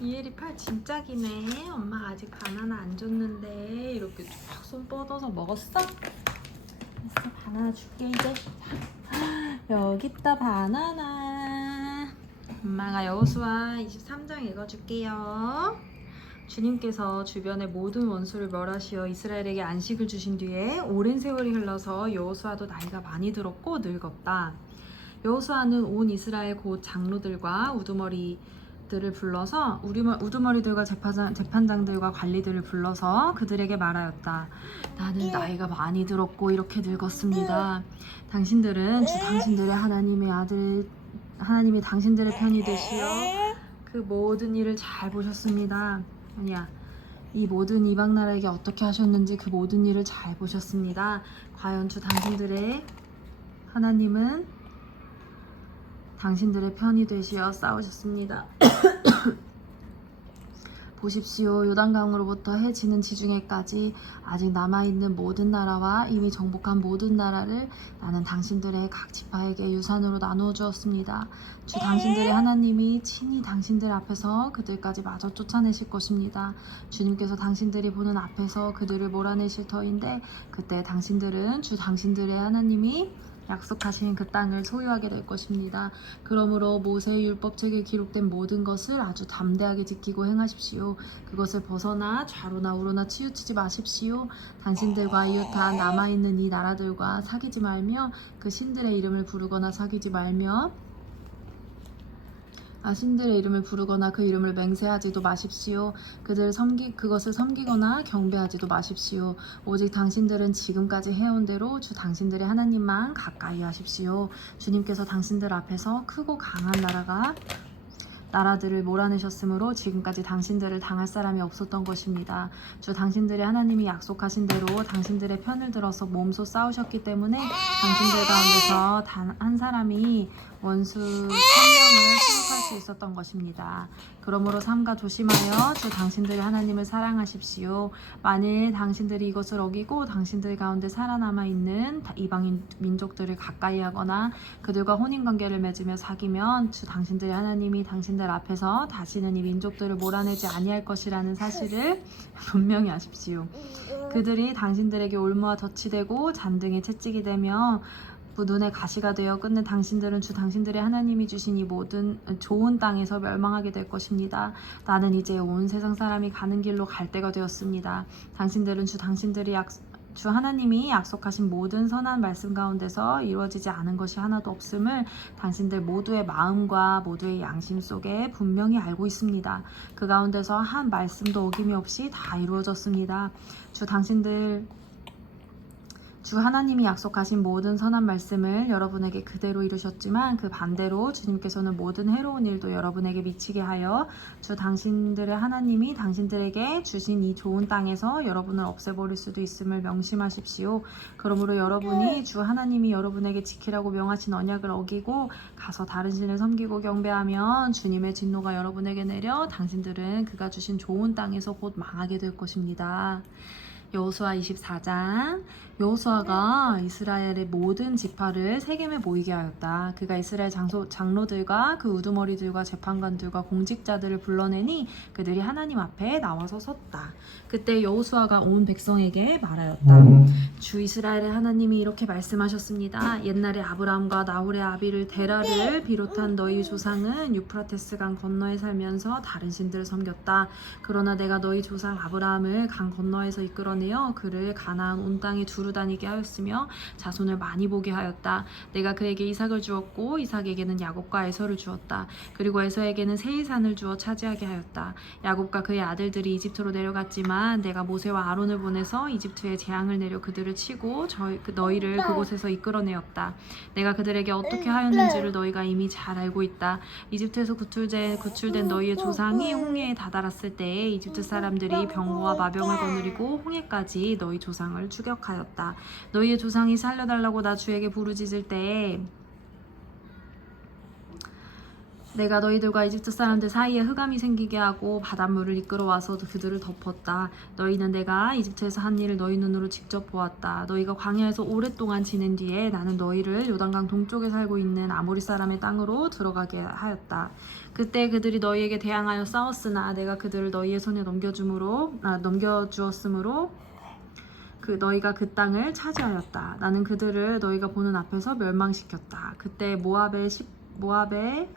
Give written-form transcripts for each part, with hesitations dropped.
이혜리 팔 진짜 기네. 엄마 아직 바나나 안 줬는데 이렇게 쫙 손 뻗어서 먹었어? 됐어, 바나나 줄게 이제. 여기 있다 바나나. 엄마가 여호수아 23장 읽어줄게요. 주님께서 주변의 모든 원수를 멸하시어 이스라엘에게 안식을 주신 뒤에 오랜 세월이 흘러서 여호수아도 나이가 많이 들었고 늙었다. 여호수아는 온 이스라엘 곧 장로들과 우두머리들을 불러서 우두머리들과 재판장들과 관리들을 불러서 그들에게 말하였다. 나는 나이가 많이 들었고 이렇게 늙었습니다. 당신들은 주 당신들의 하나님의 아들 하나님이 당신들의 편이 되시어 그 모든 일을 잘 보셨습니다. 아니야. 이 모든 이방 나라에게 어떻게 하셨는지 그 모든 일을 잘 보셨습니다. 과연 주 당신들의 하나님은 당신들의 편이 되시어 싸우셨습니다. 보십시오. 요단강으로부터 해 지는 지중해까지 아직 남아있는 모든 나라와 이미 정복한 모든 나라를 나는 당신들의 각 지파에게 유산으로 나누어 주었습니다. 주 당신들의 하나님이 친히 당신들 앞에서 그들까지 마저 쫓아내실 것입니다. 주님께서 당신들이 보는 앞에서 그들을 몰아내실 터인데 그때 당신들은 주 당신들의 하나님이 약속하신 그 땅을 소유하게 될 것입니다. 그러므로 모세의 율법책에 기록된 모든 것을 아주 담대하게 지키고 행하십시오. 그것을 벗어나 좌로나 우로나 치우치지 마십시오. 당신들과 이웃한 남아있는 이 나라들과 사귀지 말며 그 신들의 이름을 부르거나 사귀지 말며 신들의 이름을 부르거나 그 이름을 맹세하지도 마십시오. 그것을 섬기거나 경배하지도 마십시오. 오직 당신들은 지금까지 해온 대로 주 당신들의 하나님만 가까이 하십시오. 주님께서 당신들 앞에서 크고 강한 나라들을 몰아내셨으므로 지금까지 당신들을 당할 사람이 없었던 것입니다. 주 당신들의 하나님이 약속하신 대로 당신들의 편을 들어서 몸소 싸우셨기 때문에 당신들 가운데서 단 한 사람이 원수 1000명을 수록할 수 있었던 것입니다. 그러므로 삼가 조심하여 주 당신들의 하나님을 사랑하십시오. 만일 당신들이 이것을 어기고 당신들 가운데 살아남아 있는 이방인 민족들을 가까이 하거나 그들과 혼인관계를 맺으며 사귀면 주 당신들의 하나님이 당신들 앞에서 다시는 이 민족들을 몰아내지 아니할 것이라는 사실을 분명히 아십시오. 그들이 당신들에게 올무와 덫이 되고 잔등에 채찍이 되며 눈에 가시가 되어 끝내 당신들은 주 당신들의 하나님이 주신 이 모든 좋은 땅에서 멸망하게 될 것입니다. 나는 이제 온 세상 사람이 가는 길로 갈 때가 되었습니다. 당신들은 주 하나님이 약속하신 모든 선한 말씀 가운데서 이루어지지 않은 것이 하나도 없음을 당신들 모두의 마음과 모두의 양심 속에 분명히 알고 있습니다. 그 가운데서 한 말씀도 어김이 없이 다 이루어졌습니다. 주 하나님이 약속하신 모든 선한 말씀을 여러분에게 그대로 이루셨지만 그 반대로 주님께서는 모든 해로운 일도 여러분에게 미치게 하여 주 당신들의 하나님이 당신들에게 주신 이 좋은 땅에서 여러분을 없애버릴 수도 있음을 명심하십시오. 그러므로 여러분이 주 하나님이 여러분에게 지키라고 명하신 언약을 어기고 가서 다른 신을 섬기고 경배하면 주님의 진노가 여러분에게 내려 당신들은 그가 주신 좋은 땅에서 곧 망하게 될 것입니다. 여호수아 24장. 여호수아가 이스라엘의 모든 지파를 세겜에 모이게 하였다. 그가 이스라엘 장로들과 그 우두머리들과 재판관들과 공직자들을 불러내니 그들이 하나님 앞에 나와서 섰다. 그때 여호수아가 온 백성에게 말하였다. 주 이스라엘의 하나님이 이렇게 말씀하셨습니다. 옛날에 아브라함과 나홀의 아비를 데라를 비롯한 너희 조상은 유프라테스 강 건너에 살면서 다른 신들을 섬겼다. 그러나 내가 너희 조상 아브라함을 강 건너에서 이끌어내어 그를 가나안 온 땅에 두루 다니게 하였으며 자손을 많이 보게 하였다. 내가 그에게 이삭을 주었고 이삭에게는 야곱과 에서를 주었다. 그리고 에서에게는 세일산을 주어 차지하게 하였다. 야곱과 그의 아들들이 이집트로 내려갔지만 내가 모세와 아론을 보내서 이집트에 재앙을 내려 그들을 치고 너희를 그곳에서 이끌어내었다. 내가 그들에게 어떻게 하였는지를 너희가 이미 잘 알고 있다. 이집트에서 구출된 너희의 조상이 홍해에 다다랐을 때에 이집트 사람들이 병거와 마병을 거느리고 홍해까지 너희 조상을 추격하였다. 너희의 조상이 살려달라고 나 주에게 부르짖을 때에 내가 너희들과 이집트 사람들 사이에 흑암이 생기게 하고 바닷물을 이끌어와서 그들을 덮었다. 너희는 내가 이집트에서 한 일을 너희 눈으로 직접 보았다. 너희가 광야에서 오랫동안 지낸 뒤에 나는 너희를 요단강 동쪽에 살고 있는 아모리 사람의 땅으로 들어가게 하였다. 그때 그들이 너희에게 대항하여 싸웠으나 내가 그들을 너희의 손에 넘겨주었으므로 너희가 그 땅을 차지하였다. 나는 그들을 너희가 보는 앞에서 멸망시켰다. 그때 모압의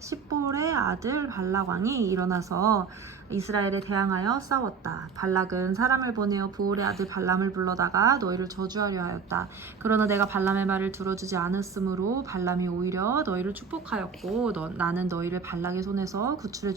십볼의 아들 발락 왕이 일어나서 이스라엘에 대항하여 싸웠다. 발락은 사람을 보내어 부올의 아들 발람을 불러다가 너희를 저주하려 하였다. 그러나 내가 발람의 말을 들어주지 않았으므로 발람이 오히려 너희를 축복하였고 나는 너희를 발락의 손에서 구출해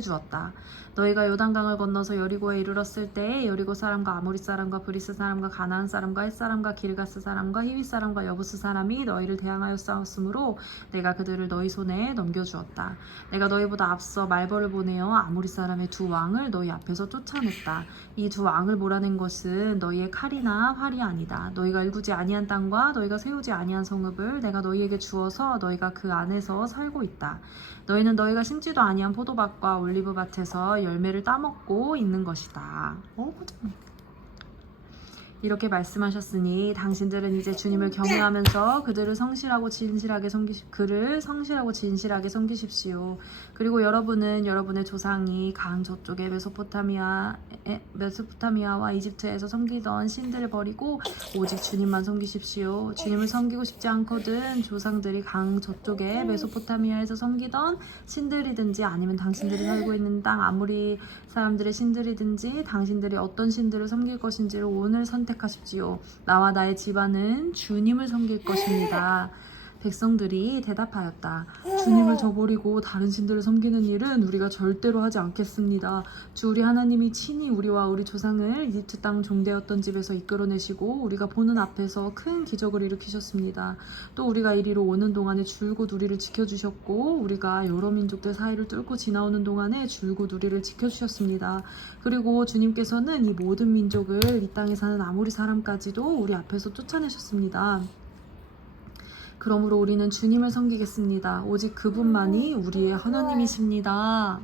주었다. 너희가 요단강을 건너서 여리고에 이르렀을 때 여리고 사람과 아모리 사람과 브리스 사람과 가나안 사람과 헷 사람과 기르가스 사람과 히위 사람과 여부스 사람이 너희를 대항하여 싸웠으므로 내가 그들을 너희 손에 넘겨주었다. 내가 너희보다 앞서 말벌을 보내어 아모리 사람의 두 왕을 너희 앞에서 쫓아냈다. 이 두 왕을 몰아낸 것은 너희의 칼이나 활이 아니다. 너희가 일구지 아니한 땅과 너희가 세우지 아니한 성읍을 내가 너희에게 주어서 너희가 그 안에서 살고 있다. 너희는 너희가 심지도 아니한 포도밭과 올리브밭에서 열매를 따먹고 있는 것이다. 이렇게 말씀하셨으니 당신들은 이제 주님을 경외하면서 그를 성실하고 진실하게 섬기십시오. 그리고 여러분은 여러분의 조상이 강 저쪽의 메소포타미아와 이집트에서 섬기던 신들을 버리고 오직 주님만 섬기십시오. 주님을 섬기고 싶지 않거든 조상들이 강 저쪽에 메소포타미아에서 섬기던 신들이든지 아니면 당신들이 살고 있는 땅 아무리 사람들의 신들이든지 당신들이 어떤 신들을 섬길 것인지를 오늘 선택하십시오. 나와 나의 집안은 주님을 섬길 것입니다. 백성들이 대답하였다. 주님을 저버리고 다른 신들을 섬기는 일은 우리가 절대로 하지 않겠습니다. 주 우리 하나님이 친히 우리와 우리 조상을 이집트 땅 종되었던 집에서 이끌어내시고 우리가 보는 앞에서 큰 기적을 일으키셨습니다. 또 우리가 이리로 오는 동안에 줄곧 우리를 지켜주셨고 우리가 여러 민족들 사이를 뚫고 지나오는 동안에 줄곧 우리를 지켜주셨습니다. 그리고 주님께서는 이 모든 민족을 이 땅에 사는 아모리 사람까지도 우리 앞에서 쫓아내셨습니다. 그러므로 우리는 주님을 섬기겠습니다. 오직 그분만이 우리의 하나님이십니다.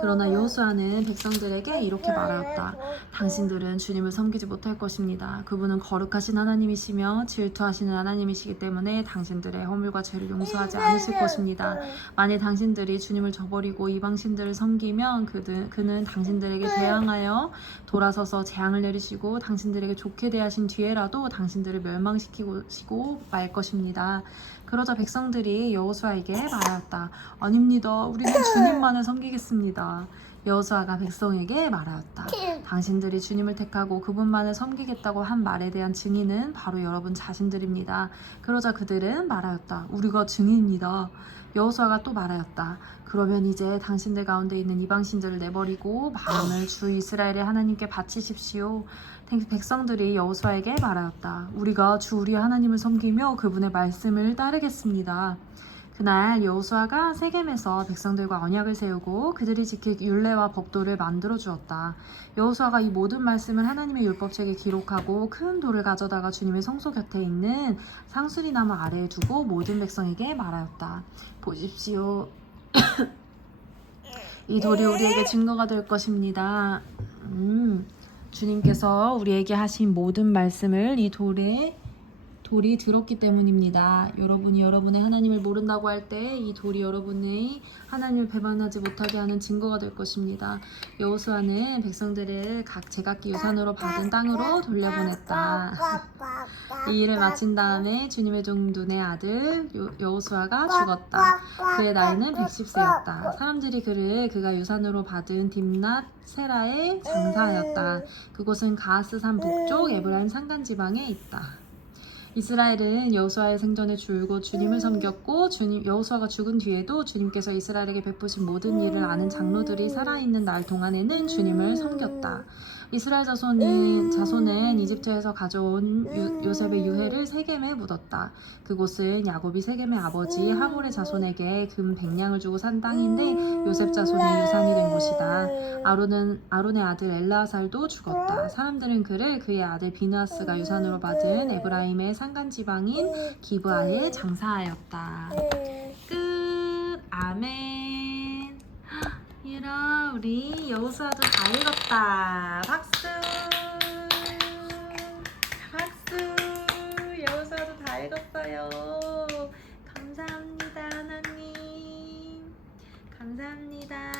그러나 여호수아는 백성들에게 이렇게 말하였다. 당신들은 주님을 섬기지 못할 것입니다. 그분은 거룩하신 하나님이시며 질투하시는 하나님이시기 때문에 당신들의 허물과 죄를 용서하지 않으실 것입니다. 만일 당신들이 주님을 저버리고 이방신들을 섬기면 그는 당신들에게 대항하여 돌아서서 재앙을 내리시고 당신들에게 좋게 대하신 뒤에라도 당신들을 멸망시키고 말 것입니다. 그러자 백성들이 여호수아에게 말하였다. 아닙니다. 우리는 주님만을 섬기겠습니다. 여호수아가 백성에게 말하였다. 당신들이 주님을 택하고 그분만을 섬기겠다고 한 말에 대한 증인은 바로 여러분 자신들입니다. 그러자 그들은 말하였다. 우리가 증인입니다. 여호수아가 또 말하였다. 그러면 이제 당신들 가운데 있는 이방신들을 내버리고 마음을 주 이스라엘의 하나님께 바치십시오. 백성들이 여호수아에게 말하였다. 우리가 주 우리 하나님을 섬기며 그분의 말씀을 따르겠습니다. 그날 여호수아가 세겜에서 백성들과 언약을 세우고 그들이 지킬 율례와 법도를 만들어 주었다. 여호수아가 이 모든 말씀을 하나님의 율법책에 기록하고 큰 돌을 가져다가 주님의 성소 곁에 있는 상수리 나무 아래에 두고 모든 백성에게 말하였다. 보십시오. 이 돌이 우리에게 증거가 될 것입니다. 주님께서 우리에게 하신 모든 말씀을 이 돌이 들었기 때문입니다. 여러분이 여러분의 하나님을 모른다고 할 때 이 돌이 여러분의 하나님을 배반하지 못하게 하는 증거가 될 것입니다. 여호수아는 백성들을 각 제각기 유산으로 받은 땅으로 돌려보냈다. 이 일을 마친 다음에 주님의 종 눈의 아들 여호수아가 죽었다. 그의 나이는 110세였다. 사람들이 그가 유산으로 받은 딥낫 세라에 장사하였다. 그곳은 가하스 산 북쪽 에브라임 산간 지방에 있다. 이스라엘은 여호수아의 생전에 줄곧 주님을 섬겼고 여호수아가 죽은 뒤에도 주님께서 이스라엘에게 베푸신 모든 일을 아는 장로들이 살아있는 날 동안에는 주님을 섬겼다. 이스라엘 자손은 이집트에서 가져온 요셉의 유해를 세겜에 묻었다. 그곳은 야곱이 세겜의 아버지 하몰의 자손에게 금 100냥을 주고 산 땅인데 요셉 자손의 유산이 된 곳이다. 아론의 아들 엘르아살도 죽었다. 사람들은 그의 아들 비느하스가 유산으로 받은 에브라임의 산간 지방인 기브아에 장사하였다. 끝. 아멘. 얘라 우리 여우수아도 다 읽었다. 박수. 박수. 여우수아도 다 읽었어요. 감사합니다 하나님. 감사합니다.